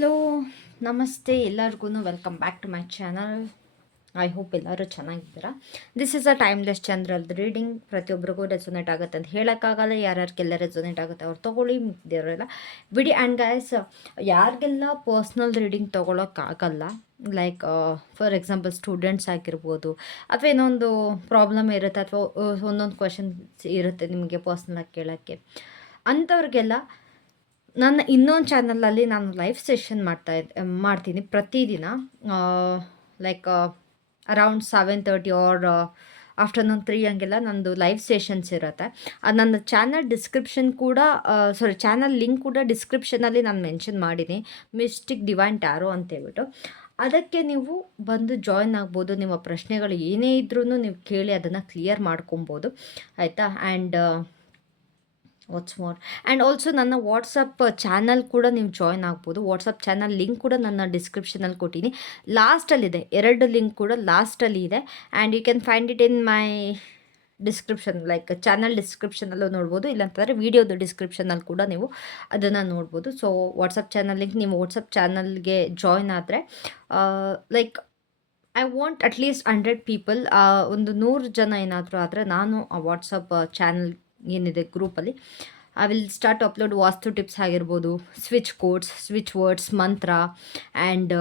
Hello, ನಮಸ್ತೆ ಎಲ್ಲರಿಗೂ. Welcome back to my channel. I hope ಎಲ್ಲರೂ ಚೆನ್ನಾಗಿದ್ದೀರಾ. ದಿಸ್ ಇಸ್ ಅ ಟೈಮ್ಲೆಸ್ ಚಂದ್ರಲ್ದು ರೀಡಿಂಗ್. ಪ್ರತಿಯೊಬ್ಬರಿಗೂ ರೆಸೊನೇಟ್ ಆಗುತ್ತೆ ಅಂತ ಹೇಳೋಕ್ಕಾಗಲ್ಲ. ಯಾರ್ಯಾರಿಗೆಲ್ಲ ರೆಸೊನೇಟ್ ಆಗುತ್ತೆ ಅವ್ರು ತೊಗೊಳ್ಳಿ, ಮುಗ್ದಿರೋಲ್ಲ ಬಿಡಿ. ಆ್ಯಂಡ್ ಗೈಸ್, ಯಾರಿಗೆಲ್ಲ ಪರ್ಸ್ನಲ್ ರೀಡಿಂಗ್ ತೊಗೊಳಕ್ಕಾಗಲ್ಲ, ಲೈಕ್ ಫಾರ್ ಎಕ್ಸಾಂಪಲ್ ಸ್ಟೂಡೆಂಟ್ಸ್ ಆಗಿರ್ಬೋದು, ಅಥವಾ ಇನ್ನೊಂದು ಪ್ರಾಬ್ಲಮ್ ಇರುತ್ತೆ, ಅಥವಾ ಒಂದೊಂದು ಕ್ವೆಶನ್ಸ್ ಇರುತ್ತೆ ನಿಮಗೆ ಪರ್ಸ್ನಲಾಗಿ ಕೇಳೋಕ್ಕೆ, ಅಂಥವ್ರಿಗೆಲ್ಲ ನನ್ನ ಇನ್ನೊಂದು ಚಾನಲಲ್ಲಿ ನಾನು ಲೈವ್ ಸೆಷನ್ ಮಾಡ್ತೀನಿ ಪ್ರತಿದಿನ. ಲೈಕ್ ಅರೌಂಡ್ 7:30 ಆರ್ ಆಫ್ಟರ್ನೂನ್ 3 ಹಂಗೆಲ್ಲ ನಂದು ಲೈವ್ ಸೆಷನ್ಸ್ ಇರುತ್ತೆ. ಅದು ನನ್ನ ಚಾನಲ್ ಡಿಸ್ಕ್ರಿಪ್ಷನ್ ಕೂಡ, ಚಾನಲ್ ಲಿಂಕ್ ಕೂಡ ಡಿಸ್ಕ್ರಿಪ್ಷನಲ್ಲಿ ನಾನು ಮೆನ್ಷನ್ ಮಾಡಿದ್ದೀನಿ, ಮಿಸ್ಟಿಕ್ ಡಿವೈನ್ ಟ್ಯಾರೋ ಅಂತೇಳ್ಬಿಟ್ಟು. ಅದಕ್ಕೆ ನೀವು ಬಂದು ಜಾಯ್ನ್ ಆಗ್ಬೋದು. ನಿಮ್ಮ ಪ್ರಶ್ನೆಗಳು ಏನೇ ಇದ್ರೂ ನೀವು ಕೇಳಿ ಅದನ್ನು ಕ್ಲಿಯರ್ ಮಾಡ್ಕೊಬೋದು, ಆಯಿತಾ. And what's more, and also ನನ್ನ ವಾಟ್ಸಪ್ ಚಾನಲ್ ಕೂಡ ನೀವು ಜಾಯ್ನ್ ಆಗ್ಬೋದು. ವಾಟ್ಸಪ್ ಚಾನಲ್ ಲಿಂಕ್ ಕೂಡ ನನ್ನ ಡಿಸ್ಕ್ರಿಪ್ಷನಲ್ಲಿ ಕೊಟ್ಟಿನಿ, ಲಾಸ್ಟಲ್ಲಿದೆ. 2 ಲಿಂಕ್ ಕೂಡ ಲಾಸ್ಟಲ್ಲಿ ಇದೆ. And you can find it in my description, like channel ಡಿಸ್ಕ್ರಿಪ್ಷನಲ್ಲೂ ನೋಡ್ಬೋದು, ಇಲ್ಲಾಂತಂದರೆ ವೀಡಿಯೋದು ಡಿಸ್ಕ್ರಿಪ್ಷನಲ್ಲಿ ಕೂಡ ನೀವು ಅದನ್ನು ನೋಡ್ಬೋದು. ಸೊ ವಾಟ್ಸಪ್ ಚಾನಲ್ ಲಿಂಕ್, ನೀವು ವಾಟ್ಸಪ್ ಚಾನಲ್ಗೆ ಜಾಯ್ನ್ ಆದರೆ like I want at least 100 people, ಒಂದು 100 ಜನ ಏನಾದರೂ ಆದರೆ ನಾನು ಆ ವಾಟ್ಸಪ್ ಚಾನಲ್ ಏನಿದೆ ಗ್ರೂಪಲ್ಲಿ I will start upload vastu tips ಆಗಿರ್ಬೋದು, switch codes, switch words, mantra, and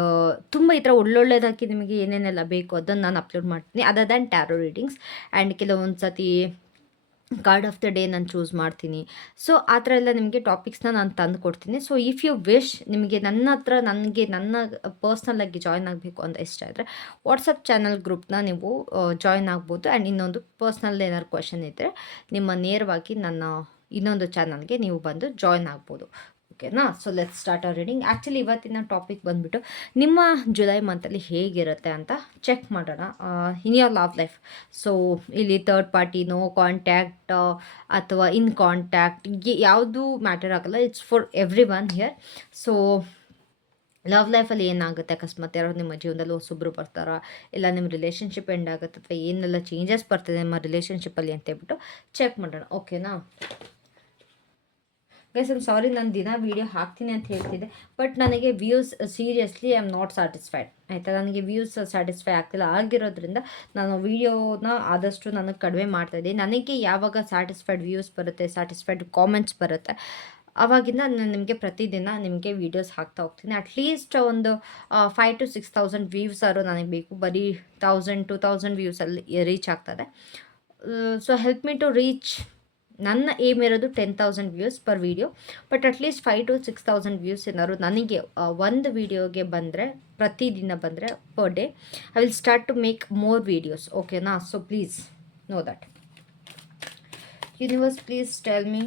ತುಂಬ ಈ ಥರ ಒಳ್ಳೊಳ್ಳೆದಾಗಿ ನಿಮಗೆ ಏನೇನೆಲ್ಲ ಬೇಕು ಅದನ್ನು ನಾನು ಅಪ್ಲೋಡ್ ಮಾಡ್ತೀನಿ. Other than tarot readings. And ಕೆಲವೊಂದು ಸತಿ ಕಾರ್ಡ್ ಆಫ್ ದ ಡೇ ನಾನು ಚೂಸ್ ಮಾಡ್ತೀನಿ. ಸೊ ಆ ಥರ ಎಲ್ಲ ನಿಮಗೆ ಟಾಪಿಕ್ಸ್ನ ನಾನು ತಂದು ಕೊಡ್ತೀನಿ. ಸೊ ಇಫ್ ಯು ವಿಶ್, ನಿಮಗೆ ನನ್ನ ಹತ್ರ ನನ್ನ ಪರ್ಸ್ನಲಾಗಿ ಜಾಯ್ನ್ ಆಗಬೇಕು ಅಂತ ಇಷ್ಟ ಇದ್ದರೆ ವಾಟ್ಸಪ್ ಚಾನಲ್ ಗ್ರೂಪ್ನ ನೀವು ಜಾಯ್ನ್ ಆಗ್ಬೋದು. ಆ್ಯಂಡ್ ಇನ್ನೊಂದು ಪರ್ಸ್ನಲ್ ಏನಾದ್ರು ಕ್ವೆಶನ್ ಇದ್ದರೆ ನಿಮ್ಮ ನೇರವಾಗಿ ನನ್ನ ಇನ್ನೊಂದು ಚಾನಲ್ಗೆ ನೀವು ಬಂದು ಜಾಯ್ನ್ ಆಗ್ಬೋದು, ಓಕೆನಾ. So let's start hour reading. Actually ಇವತ್ತಿನ ಟಾಪಿಕ್ ಬಂದುಬಿಟ್ಟು ನಿಮ್ಮ ಜುಲೈ ಮಂತಲ್ಲಿ ಹೇಗಿರುತ್ತೆ ಅಂತ ಚೆಕ್ ಮಾಡೋಣ in your love life. So ಇಲ್ಲಿ ಥರ್ಡ್ ಪಾರ್ಟಿ, ನೋ ಕಾಂಟ್ಯಾಕ್ಟ್ ಅಥವಾ ಇನ್ ಕಾಂಟ್ಯಾಕ್ಟ್, ಯಾವುದು ಮ್ಯಾಟರ್ ಆಗಲ್ಲ. It's for every one here. So love ಲೈಫಲ್ಲಿ ಏನಾಗುತ್ತೆ, ಅಕಸ್ಮಾತ್ ಯಾರೋ ನಿಮ್ಮ ಜೀವನದಲ್ಲಿ ಹೊಸೊಬ್ಬರು ಬರ್ತಾರಾ, ಇಲ್ಲ ನಿಮ್ಮ ರಿಲೇಷನ್ಶಿಪ್ ಎಂಡ್ ಆಗುತ್ತೆ, ಅಥವಾ ಏನೆಲ್ಲ ಚೇಂಜಸ್ ಬರ್ತದೆ ನಿಮ್ಮ ರಿಲೇಷನ್ಶಿಪ್ಪಲ್ಲಿ ಅಂತ ಹೇಳ್ಬಿಟ್ಟು ಚೆಕ್ ಮಾಡೋಣ, ಓಕೆನಾ. ಗೈಸ್, ಐಮ್ ಸಾರಿ, ನಾನು ದಿನ ವೀಡಿಯೋ ಹಾಕ್ತೀನಿ ಅಂತ ಹೇಳ್ತಿದ್ದೆ, ಬಟ್ ನನಗೆ views seriously I am not satisfied, ಆಯಿತಾ. ನನಗೆ ವ್ಯೂಸ್ ಸ್ಯಾಟಿಸ್ಫೈ ಆಗ್ತಿಲ್ಲ. ಆಗಿರೋದ್ರಿಂದ ನಾನು ವೀಡಿಯೋನ ಆದಷ್ಟು ನನಗೆ ಕಡಿಮೆ ಮಾಡ್ತಾಯಿದ್ದೀನಿ. ನನಗೆ ಯಾವಾಗ ಸ್ಯಾಟಿಸ್ಫೈಡ್ ವ್ಯೂಸ್ ಬರುತ್ತೆ, ಸ್ಯಾಟಿಸ್ಫೈಡ್ ಕಾಮೆಂಟ್ಸ್ ಬರುತ್ತೆ, ಆವಾಗಿಂದ ನಾನು ನಿಮಗೆ ಪ್ರತಿದಿನ ನಿಮಗೆ ವೀಡಿಯೋಸ್ ಹಾಕ್ತಾ ಹೋಗ್ತೀನಿ. ಅಟ್ಲೀಸ್ಟ್ ಒಂದು 5,000 to 6,000 ವ್ಯೂಸ್ ಆದರೂ ನನಗೆ ಬೇಕು. ಬರೀ 1,000-2,000 ವ್ಯೂಸಲ್ಲಿ ರೀಚ್ ಆಗ್ತದೆ. So help me to reach. ನನ್ನ ಏಮ್ ಇರೋದು 10,000 views per video, but at least 5,000 to 6,000 views ಏನಾದ್ರು ನನಗೆ ಒಂದು ವೀಡಿಯೋಗೆ ಬಂದರೆ, ಪ್ರತಿದಿನ ಬಂದರೆ per day, I will start to make more videos, ಓಕೆನಾ. So please know that. Universe, please tell me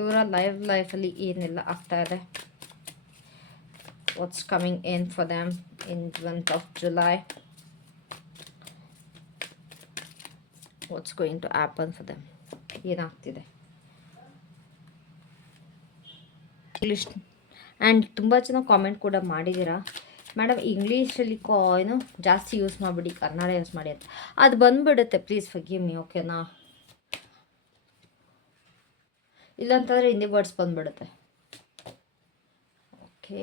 ಇವರ ಲೈಫಲ್ಲಿ ಏನೆಲ್ಲ ಆಗ್ತಾ ಇದೆ. What's coming in for them in month of July. What's going to happen for them, ಏನಾಗ್ತಿದೆ English. And ತುಂಬ ಜನ comment ಕೂಡ ಮಾಡಿದ್ದೀರಾ, ಮೇಡಮ್ ಇಂಗ್ಲೀಷಲ್ಲಿ ಏನು ಜಾಸ್ತಿ ಯೂಸ್ ಮಾಡಿಬಿಡಿ, ಕನ್ನಡ ಯೂಸ್ ಮಾಡಿ ಅಂತ. ಅದು ಬಂದುಬಿಡುತ್ತೆ, ಪ್ಲೀಸ್ ಫರ್ಗಿವ್ ಮೀ, ಓಕೆನಾ. ಇಲ್ಲಾಂತಂದರೆ ಹಿಂದಿ ವರ್ಡ್ಸ್ ಬಂದುಬಿಡುತ್ತೆ, ಓಕೆ.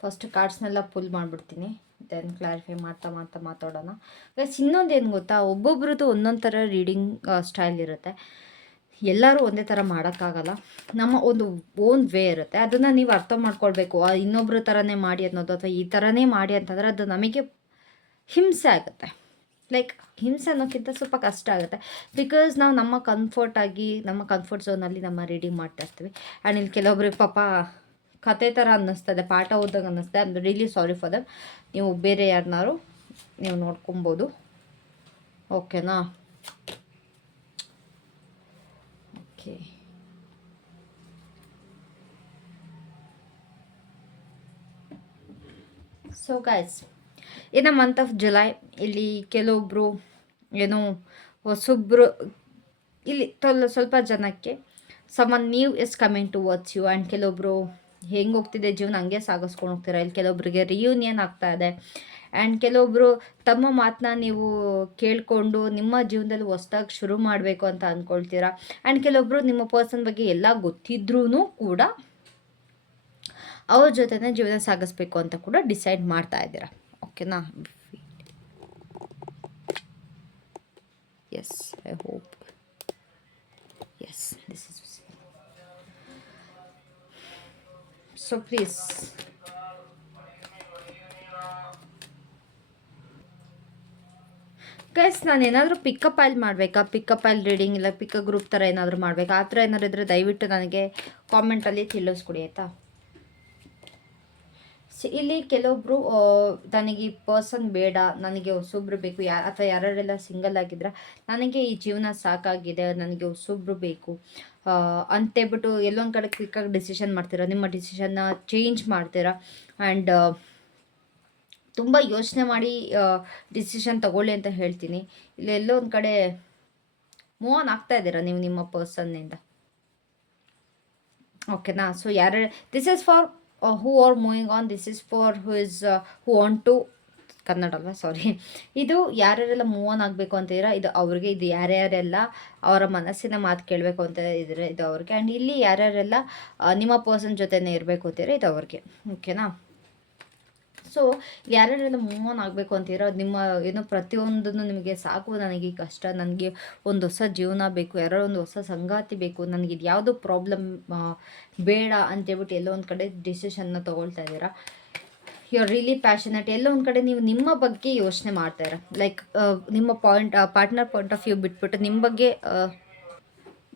ಫಸ್ಟ್ ಕಾರ್ಡ್ಸ್ನೆಲ್ಲ ಪುಲ್ ಮಾಡಿಬಿಡ್ತೀನಿ, ದೆನ್ ಕ್ಲಾರಿಫೈ ಮಾಡ್ತಾ ಮಾತಾಡೋಣ. ಗೈಸ್, ಇನ್ನೊಂದು ಏನು ಗೊತ್ತಾ, ಒಬ್ಬೊಬ್ರದ್ದು ಒಂದೊಂದು ಥರ ರೀಡಿಂಗ್ ಸ್ಟೈಲ್ ಇರುತ್ತೆ. ಎಲ್ಲರೂ ಒಂದೇ ಥರ ಮಾಡೋಕ್ಕಾಗಲ್ಲ. ನಮ್ಮ ಒಂದು ಓನ್ ವೇ ಇರುತ್ತೆ, ಅದನ್ನು ನೀವು ಅರ್ಥ ಮಾಡ್ಕೊಳ್ಬೇಕು. ಇನ್ನೊಬ್ಬರ ಥರನೇ ಮಾಡಿ ಅನ್ನೋದು, ಅಥವಾ ಈ ಥರನೇ ಮಾಡಿ ಅಂತಂದರೆ ಅದು ನಮಗೆ ಹಿಂಸೆ ಆಗುತ್ತೆ. ಲೈಕ್ ಹಿಂಸೆ ಅನ್ನೋಕ್ಕಿಂತ ಸ್ವಲ್ಪ ಕಷ್ಟ ಆಗುತ್ತೆ, ಬಿಕಾಸ್ ನಾವು ನಮ್ಮ ಕಂಫರ್ಟ್ ಝೋನಲ್ಲಿ ನಮ್ಮ ರೀಡಿಂಗ್ ಮಾಡ್ತಾ ಇರ್ತೀವಿ. ಆ್ಯಂಡ್ ಇಲ್ಲಿ ಕೆಲವೊಬ್ರಿಗೆ ಪಾಪ ಕತೆ ಥರ ಅನ್ನಿಸ್ತದೆ, ಪಾಠ ಓದಾಗ ಅನ್ನಿಸ್ತದೆ. I am really sorry for them. ನೀವು ಬೇರೆ ಯಾರನ್ನಾರು ನೀವು ನೋಡ್ಕೊಬೋದು, ಓಕೆನಾ. ಓಕೆ, ಸೊ ಗೈಸ್, ಇನ್ನು ಮಂತ್ ಆಫ್ ಜುಲೈ ಇಲ್ಲಿ ಕೆಲವೊಬ್ಬರು ಏನೋ ಹೊಸೊಬ್ಬರು, ಇಲ್ಲಿ ಸ್ವಲ್ಪ ಜನಕ್ಕೆ someone new is coming towards you. And ಕೆಲವೊಬ್ಬರು ಹೆಂಗೆ ಹೋಗ್ತಿದೆ ಜೀವನ ಹಂಗೆ ಸಾಗಿಸ್ಕೊಂಡು ಹೋಗ್ತೀರಾ. ಇಲ್ಲಿ ಕೆಲವೊಬ್ಬರಿಗೆ ರಿಯೂನಿಯನ್ ಆಗ್ತಾ ಇದೆ. ಆ್ಯಂಡ್ ಕೆಲವೊಬ್ಬರು ತಮ್ಮ ಮಾತನ್ನ ನೀವು ಕೇಳಿಕೊಂಡು ನಿಮ್ಮ ಜೀವನದಲ್ಲಿ ಹೊಸ್ದಾಗಿ ಶುರು ಮಾಡಬೇಕು ಅಂತ ಅಂದ್ಕೊಳ್ತೀರಾ. ಆ್ಯಂಡ್ ಕೆಲವೊಬ್ಬರು ನಿಮ್ಮ ಪರ್ಸನ್ ಬಗ್ಗೆ ಎಲ್ಲ ಗೊತ್ತಿದ್ರೂ ಕೂಡ ಅವ್ರ ಜೊತೆನೇ ಜೀವನ ಸಾಗಿಸ್ಬೇಕು ಅಂತ ಕೂಡ ಡಿಸೈಡ್ ಮಾಡ್ತಾ ಇದ್ದೀರಾ. ಓಕೆನಾ? Yes, I hope yes this is so please guys, ನಾನು ಏನಾದರೂ ಪಿಕಪ್ ಆಯ್ಲ್ ಮಾಡಬೇಕಾ, ಪಿಕಪ್ ಆಯ್ಲ್ ರೀಡಿಂಗ್ ಇಲ್ಲ ಪಿಕಪ್ ಗ್ರೂಪ್ ಥರ ಏನಾದರೂ ಮಾಡಬೇಕಾ, ಆ ಥರ ಏನಾದ್ರು ಇದ್ದರೆ ದಯವಿಟ್ಟು ನನಗೆ ಕಾಮೆಂಟಲ್ಲಿ ತಿಳಿಸ್ಕೊಡಿ ಆಯಿತಾ. ಇಲ್ಲಿ ಕೆಲವೊಬ್ಬರು ನನಗೆ ಈ ಪರ್ಸನ್ ಬೇಡ, ನನಗೆ ಹೊಸೊಬ್ರು ಬೇಕು, ಅಥವಾ ಯಾರೆಲ್ಲ ಸಿಂಗಲ್ ಆಗಿದ್ರೆ ನನಗೆ ಈ ಜೀವನ ಸಾಕಾಗಿದೆ, ನನಗೆ ಹೊಸೊಬ್ರು ಬೇಕು ಅಂತೇಳ್ಬಿಟ್ಟು ಎಲ್ಲೊಂದು ಕಡೆ ಕ್ವಿಕ್ಕಾಗಿ ಡಿಸಿಷನ್ ಮಾಡ್ತೀರಾ. ನಿಮ್ಮ ಡಿಸಿಷನ್ನ ಚೇಂಜ್ ಮಾಡ್ತೀರಾ. ಆ್ಯಂಡ್ ತುಂಬ ಯೋಚನೆ ಮಾಡಿ ಡಿಸಿಷನ್ ತಗೊಳ್ಳಿ ಅಂತ ಹೇಳ್ತೀನಿ. ಇಲ್ಲಿ ಎಲ್ಲೋ ಒಂದು ಕಡೆ ಮೂವ್ ಆನ್ ಆಗ್ತಾ ಇದ್ದೀರಾ ನೀವು ನಿಮ್ಮ ಪರ್ಸನ್ನಿಂದ. ಓಕೆನಾ? ಸೊ ಯಾರು this is for who are moving on, this is for who is who want to Kannada ಅಲ್ವಾ, ಸಾರಿ. ಇದು ಯಾರ್ಯಾರೆಲ್ಲ ಮೂವ್ ಆನ್ ಆಗಬೇಕು ಅಂತೀರಾ ಇದು ಅವ್ರಿಗೆ, ಇದು ಯಾರ್ಯಾರೆಲ್ಲ ಅವರ ಮನಸ್ಸಿನ ಮಾತು ಕೇಳಬೇಕು ಅಂತ ಇದ್ರೆ ಇದು ಅವ್ರಿಗೆ. ಆ್ಯಂಡ್ ಇಲ್ಲಿ ಯಾರ್ಯಾರೆಲ್ಲ ನಿಮ್ಮ ಪರ್ಸನ್ ಜೊತೆನೇ ಇರಬೇಕು ಅಂತೀರಾ ಇದು ಅವ್ರಿಗೆ. ಓಕೆನಾ? ಸೊ ಯಾರ್ಯಾರೆಲ್ಲ ಮೂವ್ ಆನ್ ಆಗಬೇಕು ಅಂತೀರೋ, ನಿಮ್ಮ ಏನೋ ಪ್ರತಿಯೊಂದನ್ನು ನಿಮಗೆ ಸಾಕು, ನನಗೆ ಕಷ್ಟ, ನನಗೆ ಒಂದು ಹೊಸ ಜೀವನ ಬೇಕು, ಯಾರೋ ಒಂದು ಹೊಸ ಸಂಗಾತಿ ಬೇಕು, ನನಗೆ ಇದು ಯಾವುದೋ ಪ್ರಾಬ್ಲಮ್ ಬೇಡ ಅಂತೇಳ್ಬಿಟ್ಟು ಎಲ್ಲೋ ಒಂದು ಕಡೆ ಡಿಸಿಷನ್ನ ತೊಗೊಳ್ತಾ ಇದ್ದೀರಾ. You are really passionate. ಎಲ್ಲೋ ಒಂದು ಕಡೆ ನೀವು ನಿಮ್ಮ ಬಗ್ಗೆ ಯೋಚನೆ ಮಾಡ್ತಾಯಿರ. ಲೈಕ್ ನಿಮ್ಮ ಪಾರ್ಟ್ನರ್ ಪಾಯಿಂಟ್ ಆಫ್ ವ್ಯೂ ಬಿಟ್ಬಿಟ್ಟು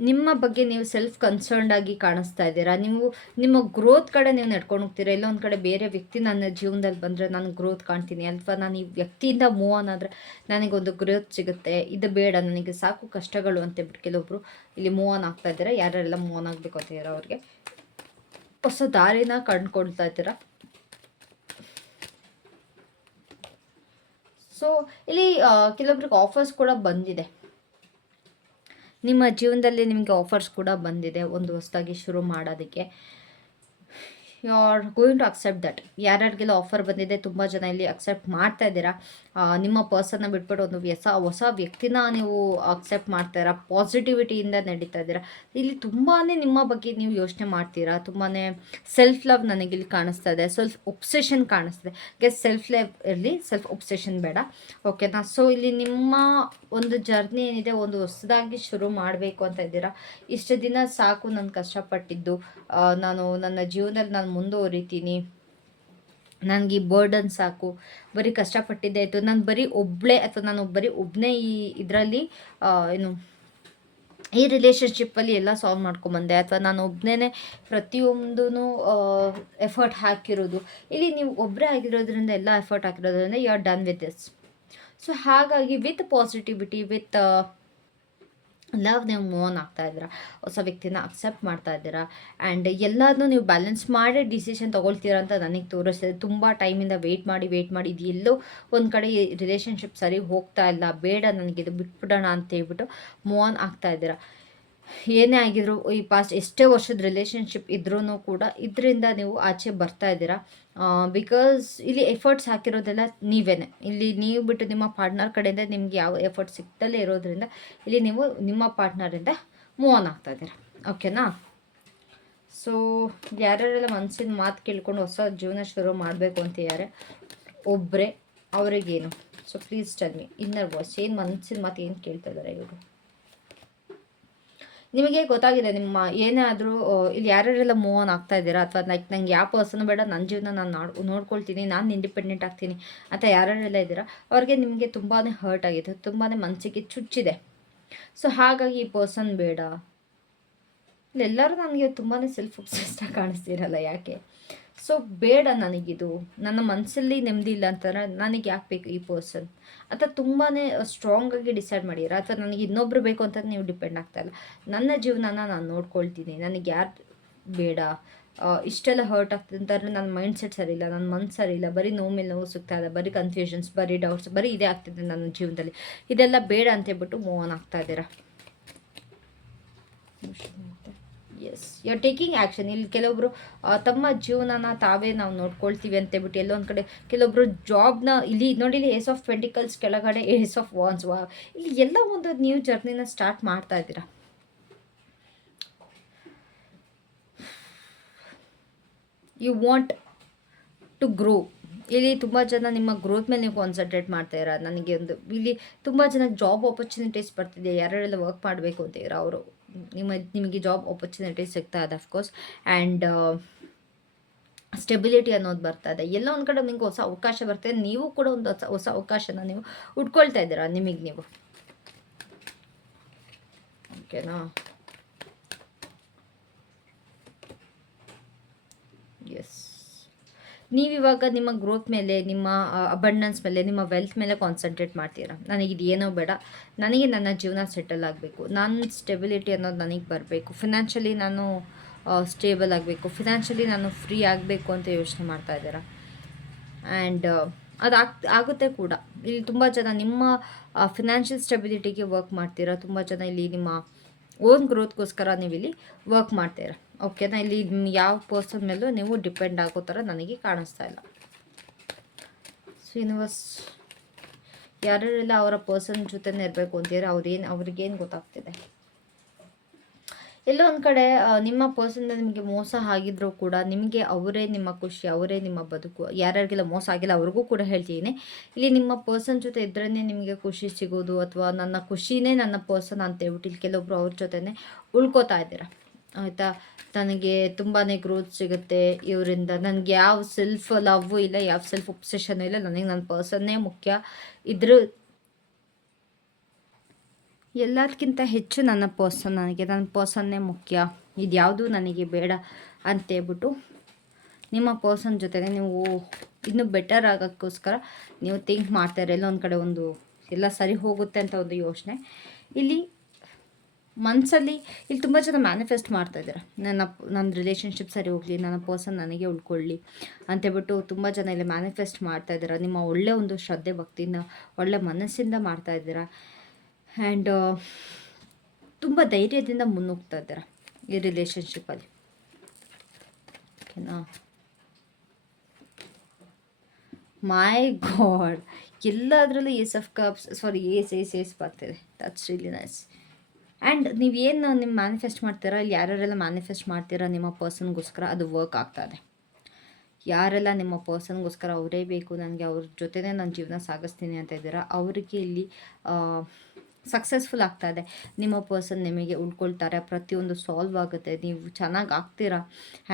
ನಿಮ್ಮ ಬಗ್ಗೆ ನೀವು ಸೆಲ್ಫ್ ಕನ್ಸರ್ನ್ಡ್ ಆಗಿ ಕಾಣಿಸ್ತಾ ಇದ್ದೀರಾ. ನೀವು ನಿಮ್ಮ ಗ್ರೋತ್ ಕಡೆ ನೀವು ನಡ್ಕೊಂಡು ಹೋಗ್ತೀರಾ. ಎಲ್ಲೋ ಒಂದು ಕಡೆ ಬೇರೆ ವ್ಯಕ್ತಿ ನನ್ನ ಜೀವನದಲ್ಲಿ ಬಂದರೆ ನಾನು ಗ್ರೋತ್ ಕಾಣ್ತೀನಿ, ಅಥವಾ ನಾನು ಈ ವ್ಯಕ್ತಿಯಿಂದ ಮೂವ್ ಆನ್ ಆದರೆ ನನಗೊಂದು ಗ್ರೋತ್ ಸಿಗುತ್ತೆ, ಇದು ಬೇಡ ನನಗೆ ಸಾಕು ಕಷ್ಟಗಳು ಅಂತೇಳ್ಬಿಟ್ಟು ಕೆಲವೊಬ್ಬರು ಇಲ್ಲಿ ಮೂವ್ ಆನ್ ಆಗ್ತಾ ಇದ್ದೀರಾ. ಯಾರೆಲ್ಲ ಮೂವ್ ಆನ್ ಆಗಬೇಕು ಅಂತಿದ್ದೀರಾ ಅವ್ರಿಗೆ ಹೊಸ ದಾರಿನ ಕಂಡುಕೊಳ್ತಾ ಇದ್ದೀರಾ. ಸೊ ಇಲ್ಲಿ ಕೆಲವೊಬ್ರಿಗೆ ಆಫರ್ಸ್ ಕೂಡ ಬಂದಿದೆ. ನಿಮ್ಮ ಜೀವನದಲ್ಲಿ ನಿಮಗೆ ಆಫರ್ಸ್ ಕೂಡ ಬಂದಿದೆ ಒಂದು ಹೊಸದಾಗಿ ಶುರು ಮಾಡೋದಕ್ಕೆ. You are going to accept that. ಯಾರ್ಯಾರಿಗೆಲ್ಲ ಆಫರ್ ಬಂದಿದೆ ತುಂಬ ಜನ ಇಲ್ಲಿ ಅಕ್ಸೆಪ್ಟ್ ಮಾಡ್ತಾ ಇದ್ದೀರಾ. ನಿಮ್ಮ ಪರ್ಸನ್ನ ಬಿಟ್ಬಿಟ್ಟು ಒಂದು ಹೊಸ ವ್ಯಕ್ತಿನ ನೀವು ಅಕ್ಸೆಪ್ಟ್ ಮಾಡ್ತಾಯಿರಾ. ಪಾಸಿಟಿವಿಟಿಯಿಂದ ನಡೀತಾ ಇದ್ದೀರಾ. ಇಲ್ಲಿ ತುಂಬಾ ನಿಮ್ಮ ಬಗ್ಗೆ ನೀವು ಯೋಚನೆ ಮಾಡ್ತೀರಾ. ತುಂಬಾ ಸೆಲ್ಫ್ ಲವ್ ನನಗಿಲ್ಲಿ ಕಾಣಿಸ್ತಾ ಇದೆ, ಸೆಲ್ಫ್ ಒಬ್ಸೆಷನ್ ಕಾಣಿಸ್ತಿದೆ. ಸೆಲ್ಫ್ ಲವ್ ಇರಲಿ, ಸೆಲ್ಫ್ ಒಬ್ಸೆಷನ್ ಬೇಡ. ಓಕೆನಾ? ಸೊ ಇಲ್ಲಿ ನಿಮ್ಮ ಒಂದು ಜರ್ನಿ ಏನಿದೆ ಒಂದು ಹೊಸದಾಗಿ ಶುರು ಮಾಡಬೇಕು ಅಂತ ಇದ್ದೀರಾ. ಇಷ್ಟು ದಿನ ಸಾಕು ನಾನು ಕಷ್ಟಪಟ್ಟಿದ್ದು, ನಾನು ನನ್ನ ಜೀವನದಲ್ಲಿ ನಾನು ಮುಂದುವರಿತೀನಿ, ನನಗೆ ಈ ಬರ್ಡನ್ ಸಾಕು, ಬರೀ ಕಷ್ಟಪಟ್ಟಿದ್ದೆ ಆಯಿತು, ನಾನು ಬರೀ ಒಬ್ಬಳೇ ಅಥವಾ ನಾನು ಬರೀ ಒಬ್ಬನೇ ಈ ಇದರಲ್ಲಿ ಏನು ಈ ರಿಲೇಷನ್ಶಿಪ್ಪಲ್ಲಿ ಎಲ್ಲ ಸಾಲ್ವ್ ಮಾಡ್ಕೊಂಬಂದೆ, ಅಥವಾ ನಾನು ಒಬ್ಬನೇ ಪ್ರತಿಯೊಂದೂ ಎಫರ್ಟ್ ಹಾಕಿರೋದು. ಇಲ್ಲಿ ನೀವು ಒಬ್ಬರೇ ಆಗಿರೋದ್ರಿಂದ, ಎಲ್ಲ ಎಫರ್ಟ್ ಹಾಕಿರೋದ್ರಿಂದ you are done with this. So ಹಾಗಾಗಿ ವಿತ್ ಪಾಸಿಟಿವಿಟಿ, ವಿತ್ ಲವ್ ನೀವು ಮೂವ್ ಆನ್ ಆಗ್ತಾ ಇದ್ದೀರಾ. ಹೊಸ ವ್ಯಕ್ತಿನ ಅಕ್ಸೆಪ್ಟ್ ಮಾಡ್ತಾ ಇದ್ದೀರಾ. ಆ್ಯಂಡ್ ಎಲ್ಲದನ್ನೂ ನೀವು ಬ್ಯಾಲೆನ್ಸ್ ಮಾಡಿ ಡಿಸಿಷನ್ ತೊಗೊಳ್ತೀರಾ ಅಂತ ನನಗೆ ತೋರಿಸ್ತಿದೆ. ತುಂಬ ಟೈಮಿಂದ ವೆಯ್ಟ್ ಮಾಡಿ ಇದು ಎಲ್ಲೋ ಒಂದು ಕಡೆ ರಿಲೇಷನ್ಶಿಪ್ ಸರಿ ಹೋಗ್ತಾ ಇಲ್ಲ, ಬೇಡ ನನಗಿದು ಬಿಟ್ಬಿಡೋಣ ಅಂತೇಳ್ಬಿಟ್ಟು ಮೂವ್ ಆನ್ ಆಗ್ತಾ ಇದ್ದೀರಾ. ಏನೇ ಆಗಿದ್ರು ಈ ಪಾಸ್ಟ್ ಎಷ್ಟೇ ವರ್ಷದ ರಿಲೇಷನ್ಶಿಪ್ ಇದ್ರೂ ಕೂಡ ಇದರಿಂದ ನೀವು ಆಚೆ ಬರ್ತಾ ಇದ್ದೀರಾ. ಬಿಕಾಸ್ ಇಲ್ಲಿ ಎಫರ್ಟ್ಸ್ ಹಾಕಿರೋದೆಲ್ಲ ನೀವೇನೆ. ಇಲ್ಲಿ ನೀವು ಬಿಟ್ಟು ನಿಮ್ಮ ಪಾರ್ಟ್ನರ್ ಕಡೆಯಿಂದ ನಿಮ್ಗೆ ಯಾವ ಎಫರ್ಟ್ ಸಿಗ್ತಲೇ ಇರೋದ್ರಿಂದ ಇಲ್ಲಿ ನೀವು ನಿಮ್ಮ ಪಾರ್ಟ್ನರಿಂದ ಮೂವ್ ಆನ್ ಆಗ್ತಾ ಇದ್ದೀರಾ. ಓಕೆನಾ? ಸೊ ಯಾರ್ಯಾರೆಲ್ಲ ಮನಸ್ಸಿನ ಮಾತು ಕೇಳ್ಕೊಂಡು ಹೊಸ ಜೀವನ ಶುರು ಮಾಡಬೇಕು ಅಂತಿದ್ದಾರೆ ಒಬ್ಬರೇ, ಅವ್ರಿಗೇನು? So please tell me inner voice, ಏನು ಮನಸ್ಸಿನ ಮಾತು ಏನು ಕೇಳ್ತಾ ಇದ್ದಾರೆ ಇವರು? ನಿಮಗೆ ಗೊತ್ತಾಗಿದೆ ನಿಮ್ಮ ಏನೇ ಆದರೂ ಇಲ್ಲಿ ಯಾರ್ಯಾರೆಲ್ಲ ಮೂವ್ ಆನ್ ಆಗ್ತಾ ಇದ್ದೀರಾ, ಅಥವಾ ಲೈಕ್ ನಂಗೆ ಯಾವ ಪರ್ಸನ್ ಬೇಡ, ನನ್ನ ಜೀವನ ನಾನು ನೋಡ್ಕೊಳ್ತೀನಿ, ನಾನು ಇಂಡಿಪೆಂಡೆಂಟ್ ಆಗ್ತೀನಿ ಅಂತ ಯಾರ್ಯಾರೆಲ್ಲ ಇದ್ದೀರಾ ಅವ್ರಿಗೆ ನಿಮಗೆ ತುಂಬಾ ಹರ್ಟ್ ಆಗಿದೆ, ತುಂಬಾ ಮನಸ್ಸಿಗೆ ಚುಚ್ಚಿದೆ. ಸೊ ಹಾಗಾಗಿ ಈ ಪರ್ಸನ್ ಬೇಡ. ಇಲ್ಲೆಲ್ಲರೂ ನನಗೆ ತುಂಬಾ ಸೆಲ್ಫ್ ಒಬ್ಸೆಸ್ಡ್ ಕಾಣಿಸ್ತಿರಲ್ಲ, ಯಾಕೆ? ಸೊ ಬೇಡ ನನಗಿದು, ನನ್ನ ಮನಸ್ಸಲ್ಲಿ ನೆಮ್ಮದಿ ಇಲ್ಲ ಅಂತಾರೆ, ನನಗೆ ಯಾಕೆ ಬೇಕು ಈ ಪರ್ಸನ್ ಅಥವಾ ತುಂಬಾ ಸ್ಟ್ರಾಂಗಾಗಿ ಡಿಸೈಡ್ ಮಾಡಿರ, ಅಥವಾ ನನಗೆ ಇನ್ನೊಬ್ರು ಬೇಕು ಅಂತ ನೀವು ಡಿಪೆಂಡ್ ಆಗ್ತಾಯಿಲ್ಲ. ನನ್ನ ಜೀವನನ ನಾನು ನೋಡ್ಕೊಳ್ತೀನಿ, ನನಗೆ ಯಾರು ಬೇಡ. ಇಷ್ಟೆಲ್ಲ ಹರ್ಟ್ ಆಗ್ತದೆ ಅಂತಂದರೆ ನನ್ನ ಮೈಂಡ್ ಸೆಟ್ ಸರಿ ಇಲ್ಲ, ನನ್ನ ಮನ್ಸು ಸರಿ ಇಲ್ಲ, ಬರೀ ನೋವು ಮೇಲೆ ನೋವು ಸಿಗ್ತಾ ಇದೆ, ಬರೀ ಕನ್ಫ್ಯೂಷನ್ಸ್, ಬರೀ ಡೌಟ್ಸ್, ಬರೀ ಇದೇ ಆಗ್ತಿದೆ ನನ್ನ ಜೀವನದಲ್ಲಿ. ಇದೆಲ್ಲ ಬೇಡ ಅಂತೇಳ್ಬಿಟ್ಟು ಮೂವ್ ಆನ್ ಆಗ್ತಾ ಇದ್ದೀರಾ. Yes you are taking action. ಇಲ್ಲಿ ಕೆಲವೊಬ್ರು ತಮ್ಮ ಜೀವನನ ತಾವೇ ನಾವು ನೋಡ್ಕೊಳ್ತೀವಿ ಅಂತೇಳ್ಬಿಟ್ಟು ಎಲ್ಲೊಂದು ಕಡೆ ಕೆಲವೊಬ್ರು ಜಾಬ್ನ ಇಲ್ಲಿ ನೋಡಿ, ಇಲ್ಲಿ ಏಸ್ ಆಫ್ ಪೆಂಟಿಕಲ್ಸ್ ಕೆಳಗಡೆ ಏಸ್ ಆಫ್ ವಾನ್ಸ್. ಇಲ್ಲಿ ಎಲ್ಲ ಒಂದು ನ್ಯೂ ಜರ್ನಿನ ಸ್ಟಾರ್ಟ್ ಮಾಡ್ತಾ ಇದ್ದೀರಾ. You want to grow. ಇಲ್ಲಿ ತುಂಬ ಜನ ನಿಮ್ಮ ಗ್ರೋತ್ ಮೇಲೆ ನೀವು ಕಾನ್ಸಂಟ್ರೇಟ್ ಮಾಡ್ತಾಯಿರ. ನನಗೆ ಒಂದು ಇಲ್ಲಿ ತುಂಬ ಜನಕ್ಕೆ ಜಾಬ್ ಆಪರ್ಚುನಿಟೀಸ್ ಬರ್ತಿದೆ. ಯಾರ್ಯಾರೆಲ್ಲ ವರ್ಕ್ ಮಾಡಬೇಕು ಅಂತೀರ ಅವರು ನಿಮಗೆ ಜಾಬ್ ಆಪರ್ಚುನಿಟೀಸ್ ಸಿಗ್ತಾ ಇದೆ ಅಫ್ಕೋರ್ಸ್. ಆ್ಯಂಡ್ ಸ್ಟೆಬಿಲಿಟಿ ಅನ್ನೋದು ಬರ್ತಾ ಇದೆ. ಎಲ್ಲ ಒಂದು ಕಡೆ ನಿಮಗೆ ಹೊಸ ಅವಕಾಶ ಬರ್ತದೆ. ನೀವು ಕೂಡ ಒಂದು ಹೊಸ ಅವಕಾಶನ ನೀವು ಉಟ್ಕೊಳ್ತಾ ಇದ್ದೀರಾ ನಿಮಗೆ ನೀವು. ಓಕೆನಾ? ಎಸ್, ನೀವಿವಾಗ ನಿಮ್ಮ ಗ್ರೋತ್ ಮೇಲೆ, ನಿಮ್ಮ ಅಬಂಡೆನ್ಸ್ ಮೇಲೆ, ನಿಮ್ಮ ವೆಲ್ತ್ ಮೇಲೆ ಕಾನ್ಸಂಟ್ರೇಟ್ ಮಾಡ್ತೀರಾ. ನನಗಿದು ಏನೋ ಬೇಡ, ನನಗೆ ನನ್ನ ಜೀವನ ಸೆಟಲ್ ಆಗಬೇಕು, ನನ್ನ ಸ್ಟೆಬಿಲಿಟಿ ಅನ್ನೋದು ನನಗೆ ಬರಬೇಕು, ಫಿನಾನ್ಷಿಯಲಿ ನಾನು ಸ್ಟೇಬಲ್ ಆಗಬೇಕು, ಫಿನಾನ್ಷಿಯಲಿ ನಾನು ಫ್ರೀ ಆಗಬೇಕು ಅಂತ ಯೋಚನೆ ಮಾಡ್ತಾ ಇದ್ದೀರಾ. ಆ್ಯಂಡ್ ಅದು ಆಗುತ್ತೆ ಕೂಡ. ಇಲ್ಲಿ ತುಂಬ ಜನ ನಿಮ್ಮ ಫಿನಾನ್ಷಿಯಲ್ ಸ್ಟೆಬಿಲಿಟಿಗೆ ವರ್ಕ್ ಮಾಡ್ತೀರಾ. ತುಂಬ ಜನ ಇಲ್ಲಿ ನಿಮ್ಮ ಓನ್ ಗ್ರೋತ್ಗೋಸ್ಕರ ನೀವು ಇಲ್ಲಿ ವರ್ಕ್ ಮಾಡ್ತೀರಾ. ಓಕೆನಾ? ಇಲ್ಲಿ ಯಾವ ಪರ್ಸನ್ ಮೇಲೂ ನೀವು ಡಿಪೆಂಡ್ ಆಗೋ ಥರ ನನಗೆ ಕಾಣಿಸ್ತಾ ಇಲ್ಲ. ಸೊ ಯೂನಿವರ್ಸ್, ಯಾರ್ಯಾರೆಲ್ಲ ಅವರ ಪರ್ಸನ್ ಜೊತೆನೇ ಇರಬೇಕು ಅಂತೀರ, ಅವ್ರಿಗೇನು ಗೊತ್ತಾಗ್ತಿದೆ. ಎಲ್ಲೋ ಒಂದು ಕಡೆ ನಿಮ್ಮ ಪರ್ಸನ್ನಿಂದ ನಿಮಗೆ ಮೋಸ ಆಗಿದ್ರೂ ಕೂಡ ನಿಮಗೆ ಅವರೇ ನಿಮ್ಮ ಖುಷಿ, ಅವರೇ ನಿಮ್ಮ ಬದುಕು. ಯಾರ್ಯಾರಿಗೆಲ್ಲ ಮೋಸ ಆಗಿಲ್ಲ ಅವ್ರಿಗೂ ಕೂಡ ಹೇಳ್ತೀನಿ, ಇಲ್ಲಿ ನಿಮ್ಮ ಪರ್ಸನ್ ಜೊತೆ ಇದ್ರೇ ನಿಮಗೆ ಖುಷಿ ಸಿಗೋದು, ಅಥವಾ ನನ್ನ ಖುಷಿನೇ ನನ್ನ ಪರ್ಸನ್ ಅಂತ ಹೇಳ್ಬಿಟ್ಟು ಇಲ್ಲಿ ಕೆಲವೊಬ್ರು ಅವ್ರ ಜೊತೆನೇ ಉಳ್ಕೋತಾ ಇದ್ದೀರಾ. ಆಯಿತಾ? ನನಗೆ ತುಂಬಾ ಗ್ರೋತ್ ಸಿಗುತ್ತೆ ಇವರಿಂದ, ನನಗೆ ಯಾವ ಸೆಲ್ಫ್ ಲವ್ವು ಇಲ್ಲ, ಯಾವ ಸೆಲ್ಫ್ ಒಬ್ಸೆಷನ್ನು ಇಲ್ಲ, ನನಗೆ ನನ್ನ ಪರ್ಸನ್ನೇ ಮುಖ್ಯ, ಇದ್ರ ಎಲ್ಲದಕ್ಕಿಂತ ಹೆಚ್ಚು ನನ್ನ ಪರ್ಸನ್, ನನಗೆ ನನ್ನ ಪರ್ಸನ್ನೇ ಮುಖ್ಯ, ಇದು ಯಾವುದೂ ನನಗೆ ಬೇಡ ಅಂತೇಳ್ಬಿಟ್ಟು ನಿಮ್ಮ ಪರ್ಸನ್ ಜೊತೆಗೆ ನೀವು ಇನ್ನೂ ಬೆಟರ್ ಆಗೋಕ್ಕೋಸ್ಕರ ನೀವು ಥಿಂಕ್ ಮಾಡ್ತಾರೆ. ಎಲ್ಲ ಒಂದು ಕಡೆ ಒಂದು ಎಲ್ಲ ಸರಿ ಹೋಗುತ್ತೆ ಅಂತ ಒಂದು ಯೋಚನೆ ಇಲ್ಲಿ ಮನಸ್ಸಲ್ಲಿ. ಇಲ್ಲಿ ತುಂಬ ಜನ ಮ್ಯಾನಿಫೆಸ್ಟ್ ಮಾಡ್ತಾಯಿದ್ದಾರೆ, ನನ್ನ ರಿಲೇಷನ್ಶಿಪ್ ಸರಿ ಹೋಗಲಿ, ನನ್ನ ಪರ್ಸನ್ ನನಗೆ ಉಳ್ಕೊಳ್ಳಿ ಅಂತೇಳ್ಬಿಟ್ಟು ತುಂಬ ಜನ ಇಲ್ಲಿ ಮ್ಯಾನಿಫೆಸ್ಟ್ ಮಾಡ್ತಾಯಿದ್ದೀರಾ. ನಿಮ್ಮ ಒಳ್ಳೆಯ ಒಂದು ಶ್ರದ್ಧೆ ಭಕ್ತಿಯಿಂದ, ಒಳ್ಳೆ ಮನಸ್ಸಿಂದ ಮಾಡ್ತಾಯಿದ್ದೀರಾ. ಆ್ಯಂಡ್ ತುಂಬ ಧೈರ್ಯದಿಂದ ಮುನ್ನುಗ್ತಾ ಇದ್ದೀರಾ ಈ ರಿಲೇಷನ್ಶಿಪ್ಪಲ್ಲಿ. ಓಕೆನಾ? ಮೈ ಗಾಡ್, ಎಲ್ಲದರಲ್ಲೂ ಏಸ್ ಆಫ್ ಕಪ್ಸ್, ಸಾರಿ ಏಸ್ ಬರ್ತಿದೆ. That's really nice. ಆ್ಯಂಡ್ ನೀವೇನು ನಿಮ್ಮ ಮ್ಯಾನಿಫೆಸ್ಟ್ ಮಾಡ್ತೀರಾ, ಇಲ್ಲಿ ಯಾರ್ಯಾರೆಲ್ಲ ಮ್ಯಾನಿಫೆಸ್ಟ್ ಮಾಡ್ತೀರಾ ನಿಮ್ಮ ಪರ್ಸನ್ಗೋಸ್ಕರ, ಅದು ವರ್ಕ್ ಆಗ್ತಾಯಿದೆ. ಯಾರೆಲ್ಲ ನಿಮ್ಮ ಪರ್ಸನ್ಗೋಸ್ಕರ ಅವರೇ ಬೇಕು, ನನಗೆ ಅವ್ರ ಜೊತೆನೇ ನನ್ನ ಜೀವನ ಸಾಗಿಸ್ತೀನಿ ಅಂತ ಇದ್ದೀರಾ, ಅವರಿಗೆ ಇಲ್ಲಿ ಸಕ್ಸಸ್ಫುಲ್ ಆಗ್ತಾಯಿದೆ. ನಿಮ್ಮ ಪರ್ಸನ್ ನಿಮಗೆ ಉಳ್ಕೊಳ್ತಾರೆ, ಪ್ರತಿಯೊಂದು ಸಾಲ್ವ್ ಆಗುತ್ತೆ, ನೀವು ಚೆನ್ನಾಗಿ ಆಗ್ತೀರಾ.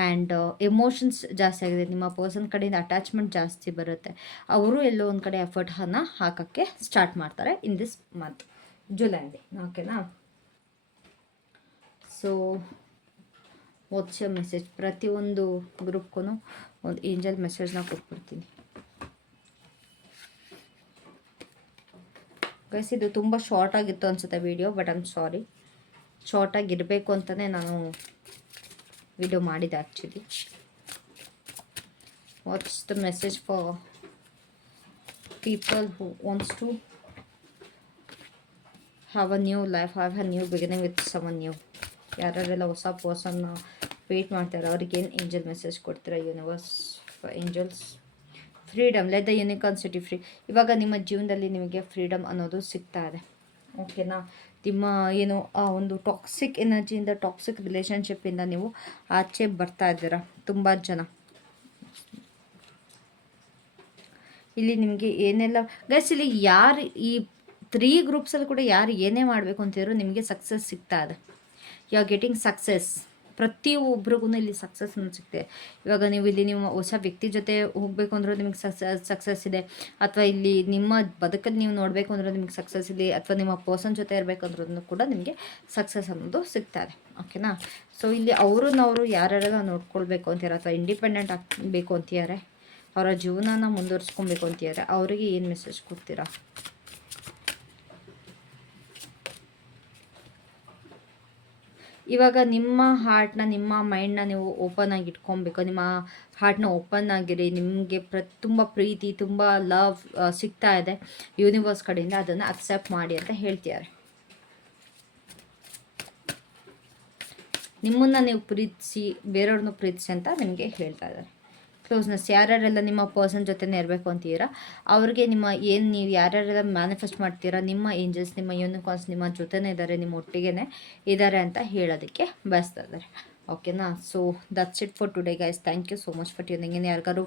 ಆ್ಯಂಡ್ ಎಮೋಷನ್ಸ್ ಜಾಸ್ತಿ ಆಗಿದೆ, ನಿಮ್ಮ ಪರ್ಸನ್ ಕಡೆಯಿಂದ ಅಟ್ಯಾಚ್ಮೆಂಟ್ ಜಾಸ್ತಿ ಬರುತ್ತೆ. ಅವರು ಎಲ್ಲೋ ಒಂದು ಕಡೆ ಎಫರ್ಟನ್ನು ಹಾಕೋಕ್ಕೆ ಸ್ಟಾರ್ಟ್ ಮಾಡ್ತಾರೆ ಇನ್ ದಿಸ್ ಮಂತ್, ಜುಲೈಲಿ. ಓಕೆನಾ? So what's your message? ಪ್ರತಿಯೊಂದು ಗ್ರೂಪ್ಗೂ ಒಂದು ಏಂಜಲ್ ಮೆಸೇಜ್ನ ಕೊಟ್ಬಿಡ್ತೀನಿ ಗೈಸ್. ಇದು ತುಂಬ ಶಾರ್ಟ್ ಆಗಿತ್ತು ಅನಿಸುತ್ತೆ video, but I am sorry. ಶಾರ್ಟಾಗಿರಬೇಕು ಅಂತಲೇ ನಾನು ವಿಡಿಯೋ ಮಾಡಿದೆ actually. What's the message for people who wants to have a new life, have a new beginning with someone new. ಯಾರ್ಯಾರೆಲ್ಲ ಹೊಸ ಪರ್ಸನ್ನ ವೇಟ್ ಮಾಡ್ತಾರೆ ಅವ್ರಿಗೇನು ಏಂಜಲ್ ಮೆಸೇಜ್ ಕೊಡ್ತೀರಾ universe for angels? Freedom, let the unicorn city free. ಇವಾಗ ನಿಮ್ಮ ಜೀವನದಲ್ಲಿ ನಿಮಗೆ ಫ್ರೀಡಮ್ ಅನ್ನೋದು ಸಿಗ್ತಾ ಇದೆ. ಓಕೆನಾ? ನಿಮ್ಮ ಏನು ಆ ಒಂದು ಟಾಕ್ಸಿಕ್ ಎನರ್ಜಿಯಿಂದ, ಟಾಕ್ಸಿಕ್ ರಿಲೇಷನ್ಶಿಪ್ಪಿಂದ ನೀವು ಆಚೆ ಬರ್ತಾ ಇದ್ದೀರಾ ತುಂಬ ಜನ. ಇಲ್ಲಿ ನಿಮಗೆ ಏನೆಲ್ಲ ಗೈಸ್, ಇಲ್ಲಿ ಯಾರು ಈ 3 ಗ್ರೂಪ್ಸಲ್ಲಿ ಕೂಡ ಯಾರು ಏನೇ ಮಾಡಬೇಕು ಅಂತಿದ್ರು ನಿಮಗೆ ಸಕ್ಸಸ್ ಸಿಗ್ತಾ ಇದೆ. You are getting success. ಪ್ರತಿಯೊಬ್ಬರಿಗೂ ಇಲ್ಲಿ ಸಕ್ಸಸ್ ಸಿಗ್ತದೆ. ಇವಾಗ ನೀವು ಇಲ್ಲಿ ನಿಮ್ಮ ಹೊಸ ವ್ಯಕ್ತಿ ಜೊತೆ ಹೋಗಬೇಕು ಅಂದರೂ ನಿಮಗೆ ಸಕ್ಸಸ್ ಇದೆ, ಅಥವಾ ಇಲ್ಲಿ ನಿಮ್ಮ ಬದುಕಲ್ಲಿ ನೀವು ನೋಡಬೇಕು ಅಂದರೂ ನಿಮಗೆ ಸಕ್ಸಸ್ ಇದೆ, ಅಥವಾ ನಿಮ್ಮ ಪರ್ಸನ್ ಜೊತೆ ಇರಬೇಕಂದ್ರೂ ಕೂಡ ನಿಮಗೆ ಸಕ್ಸಸ್ ಅನ್ನೋದು ಸಿಗ್ತಾರೆ. ಓಕೆನಾ? ಸೊ ಇಲ್ಲಿ ಅವರು ಯಾರ್ಯಾರೆಲ್ಲ ನೋಡ್ಕೊಳ್ಬೇಕು ಅಂತೀರ, ಅಥವಾ ಇಂಡಿಪೆಂಡೆಂಟ್ ಆಗಬೇಕು ಅಂತಿದ್ದಾರೆ, ಅವರ ಜೀವನನ ಮುಂದುವರಿಸ್ಕೊಬೇಕು ಅಂತಿದ್ದಾರೆ, ಅವರಿಗೆ ಏನು ಮೆಸೇಜ್ ಕೊಡ್ತೀರಾ? ಇವಾಗ ನಿಮ್ಮ ಹಾರ್ಟ್ನ, ನಿಮ್ಮ ಮೈಂಡ್ನ ನೀವು ಓಪನ್ ಆಗಿ ಇಟ್ಕೊಬೇಕು. ನಿಮ್ಮ ಹಾರ್ಟ್ನ ಓಪನ್ ಆಗಿರಿ. ನಿಮಗೆ ತುಂಬ ಪ್ರೀತಿ, ತುಂಬ ಲವ್ ಸಿಗ್ತಾ ಇದೆ ಯೂನಿವರ್ಸ್ ಕಡೆಯಿಂದ, ಅದನ್ನು ಅಕ್ಸೆಪ್ಟ್ ಮಾಡಿ ಅಂತ ಹೇಳ್ತಿದ್ದಾರೆ. ನಿಮ್ಮನ್ನು ನೀವು ಪ್ರೀತಿಸಿ ಬೇರೆಯವ್ರನ್ನೂ ಪ್ರೀತಿಸಿ ಅಂತ ನಿಮಗೆ ಹೇಳ್ತಾ ಇದ್ದಾರೆ. ಕ್ಲೋಸ್ನೆಸ್, ಯಾರ್ಯಾರೆಲ್ಲ ನಿಮ್ಮ ಪರ್ಸನ್ ಜೊತೆನೇ ಇರಬೇಕು ಅಂತೀರಾ ಅವ್ರಿಗೆ ನೀವು ಯಾರ್ಯಾರೆಲ್ಲ ಮ್ಯಾನಿಫೆಸ್ಟ್ ಮಾಡ್ತೀರಾ, ನಿಮ್ಮ ಏಂಜಲ್ಸ್, ನಿಮ್ಮ ಯೂನಿಕಾರ್ನ್ಸ್ ನಿಮ್ಮ ಜೊತೆನೇ ಇದ್ದಾರೆ, ನಿಮ್ಮ ಒಟ್ಟಿಗೆ ಇದ್ದಾರೆ ಅಂತ ಹೇಳೋದಕ್ಕೆ ಬಯಸ್ತಾ ಇದ್ದಾರೆ. ಓಕೆನಾ? So that's it for today guys. Thank you so much for tuning in. ಯಾರಿಗಾರು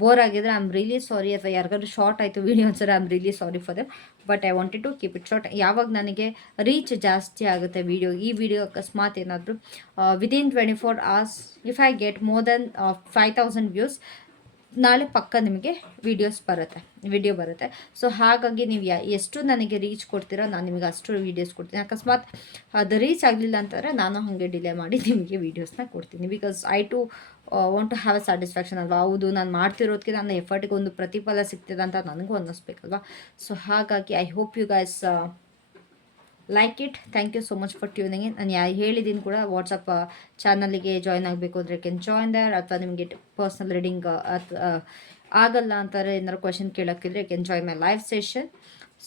ಬೋರ್ ಆಗಿದ್ರೆ ಐ ಆಮ್ ರಿಯಲಿ ಸಾರಿ, ಅಥವಾ ಯಾರಿಗಾರು ಶಾರ್ಟ್ ಆಯಿತು ವೀಡಿಯೋ ಅನ್ಸರೆ I am really sorry for them, but I wanted to keep it short. ಯಾವಾಗ ನನಗೆ reach ಜಾಸ್ತಿ ಆಗುತ್ತೆ ಈ ವಿಡಿಯೋ ಅಕಸ್ಮಾತ್ ಏನಾದರೂ within 24 hours if I get more then 5000 views, ನಾಳೆ ಪಕ್ಕ ನಿಮಗೆ ವಿಡಿಯೋ ಬರುತ್ತೆ. ಸೊ ಹಾಗಾಗಿ ನೀವು ಎಷ್ಟು ನನಗೆ ರೀಚ್ ಕೊಡ್ತೀರೋ ನಾನು ನಿಮಗೆ ಅಷ್ಟು ವೀಡಿಯೋಸ್ ಕೊಡ್ತೀನಿ. ಅಕಸ್ಮಾತ್ ಅದು ರೀಚ್ ಆಗಲಿಲ್ಲ ಅಂತಂದರೆ ನಾನು ಹಾಗೆ ಡಿಲೇ ಮಾಡಿ ನಿಮಗೆ ವೀಡಿಯೋಸ್ನ ಕೊಡ್ತೀನಿ. Because I to want to have a satisfaction ಅಲ್ವಾ. ಹೌದು, ನಾನು ಮಾಡ್ತಿರೋದಕ್ಕೆ ನನ್ನ ಎಫರ್ಟಿಗೆ ಒಂದು ಪ್ರತಿಫಲ ಸಿಗ್ತಿದೆ ಅಂತ ನನಗೂ ಅನ್ನಿಸ್ಬೇಕಲ್ವಾ. ಸೊ ಹಾಗಾಗಿ I hope you guys like it. Thank you so much for tuning in. ನಾನು ಹೇಳಿದ್ದೀನಿ ಕೂಡ ವಾಟ್ಸಪ್ ಚಾನಲಿಗೆ ಜಾಯ್ನ್ ಆಗಬೇಕು ಅಂದರೆ ಕ್ಯಾನ್ ಜಾಯ್ನ್ ದರ್, ಅಥವಾ ನಿಮಗೆ ಪರ್ಸ್ನಲ್ ರೀಡಿಂಗ್ ಆಗಲ್ಲ ಅಂತಾರೆ ಏನಾದ್ರು ಕ್ವೆಶನ್ ಕೇಳೋಕ್ಕಿದ್ರೆ can join my live session.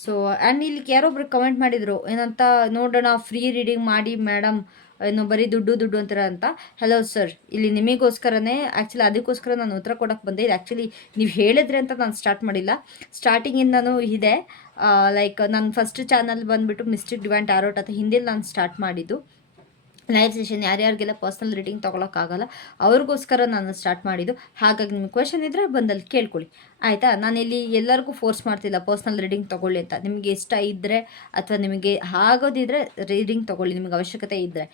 So and ಇಲ್ಲಿ ಯಾರೊಬ್ರು ಕಮೆಂಟ್ ಮಾಡಿದರು ಏನಂತ, ನೋಡೋಣ ಫ್ರೀ ರೀಡಿಂಗ್ ಮಾಡಿ ಮೇಡಮ್, ಏನೋ ಬರೀ ದುಡ್ಡು ಅಂತಾರೆ ಅಂತ. ಹಲೋ ಸರ್, ಇಲ್ಲಿ ನಿಮಗೋಸ್ಕರನೇ ಆ್ಯಕ್ಚುಲಿ ಅದಕ್ಕೋಸ್ಕರ ನಾನು ಉತ್ತರ ಕೊಡೋಕ್ಕೆ ಬಂದೆ. ಇದು ಆ್ಯಕ್ಚುಲಿ ನೀವು ಹೇಳಿದ್ರೆ ಅಂತ ನಾನು ಸ್ಟಾರ್ಟ್ ಮಾಡಿಲ್ಲ, ಸ್ಟಾರ್ಟಿಂಗಿಂದನೂ ಇದೆ. ಲೈಕ್ ನನ್ನ ಫಸ್ಟ್ ಚಾನಲ್ ಬಂದುಬಿಟ್ಟು ಮಿಸ್ಟಿಕ್ ಡಿವೈನ್ ಟ್ಯಾರೋಟ್ ಅಂತ ಹಿಂದಿಯಲ್ಲಿ ನಾನು ಸ್ಟಾರ್ಟ್ ಮಾಡಿದ್ದು ಲೈವ್ ಸೆಷನ್. ಯಾರ್ಯಾರಿಗೆಲ್ಲ ಪರ್ಸ್ನಲ್ ರೀಡಿಂಗ್ ತೊಗೊಳಕ್ಕಾಗಲ್ಲ ಅವ್ರಿಗೋಸ್ಕರ ನಾನು ಸ್ಟಾರ್ಟ್ ಮಾಡಿದ್ದು. ಹಾಗಾಗಿ ನಿಮಗೆ ಕ್ವೆಶನ್ ಇದ್ದರೆ ಬಂದಲ್ಲಿ ಕೇಳ್ಕೊಳ್ಳಿ, ಆಯಿತಾ? ನಾನಿಲ್ಲಿ ಎಲ್ಲರಿಗೂ ಫೋರ್ಸ್ ಮಾಡ್ತಿಲ್ಲ ಪರ್ಸ್ನಲ್ ರೀಡಿಂಗ್ ತೊಗೊಳ್ಳಿ ಅಂತ. ನಿಮಗೆ ಇಷ್ಟ ಇದ್ದರೆ ಅಥವಾ ನಿಮಗೆ ಆಗೋದಿದ್ರೆ ರೀಡಿಂಗ್ ತೊಗೊಳ್ಳಿ, ನಿಮಗೆ ಅವಶ್ಯಕತೆ ಇದ್ದರೆ.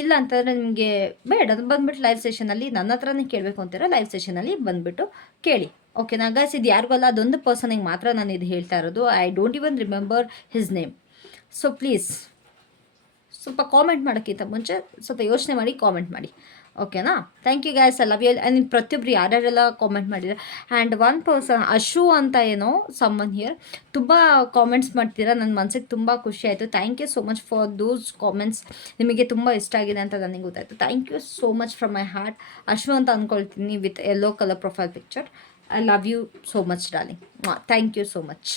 ಇಲ್ಲ ಅಂತಂದರೆ ನಿಮಗೆ ಬೇಡ, ಅದು ಬಂದುಬಿಟ್ಟು ಲೈವ್ ಸೆಷನಲ್ಲಿ ನನ್ನ ಹತ್ರನೇ ಕೇಳಬೇಕು ಅಂತೀರ, ಲೈವ್ ಸೆಷನಲ್ಲಿ ಬಂದುಬಿಟ್ಟು ಕೇಳಿ. ಓಕೆನಾ ಗೈಸ್? ಇದು ಯಾರಿಗೂ ಅಲ್ಲ, ಅದೊಂದು ಪರ್ಸನಿಗೆ ಮಾತ್ರ ನಾನು ಇದು ಹೇಳ್ತಾ ಇರೋದು. I don't even remember his name. So please ಸ್ವಲ್ಪ ಕಾಮೆಂಟ್ ಮಾಡೋಕ್ಕಿಂತ ಮುಂಚೆ ಸ್ವಲ್ಪ ಯೋಚನೆ ಮಾಡಿ ಕಾಮೆಂಟ್ ಮಾಡಿ, ಓಕೆನಾ? Thank you guys, I love you. And ಪ್ರತಿಯೊಬ್ಬರು ಯಾರ್ಯಾರೆಲ್ಲ ಕಾಮೆಂಟ್ ಮಾಡಿದ್ದಾರೆ. ಆ್ಯಂಡ್ ಒನ್ ಪರ್ಸನ್ ಅಶು ಅಂತ ಏನೋ ಸಮ್ಮನ್ ಹಿಯರ್ ತುಂಬ ಕಾಮೆಂಟ್ಸ್ ಮಾಡ್ತೀರಾ, ನನ್ನ ಮನಸ್ಸಿಗೆ ತುಂಬ ಖುಷಿ ಆಯಿತು. Thank you so much for those comments. ನಿಮಗೆ ತುಂಬ ಇಷ್ಟ ಆಗಿದೆ ಅಂತ ನನಗೆ ಗೊತ್ತಾಯಿತು. Thank you so much from my heart. Ashu ಅಂತ ಅಂದ್ಕೊಳ್ತೀನಿ with yellow colour profile picture. I love you so much darling. Thank you so much.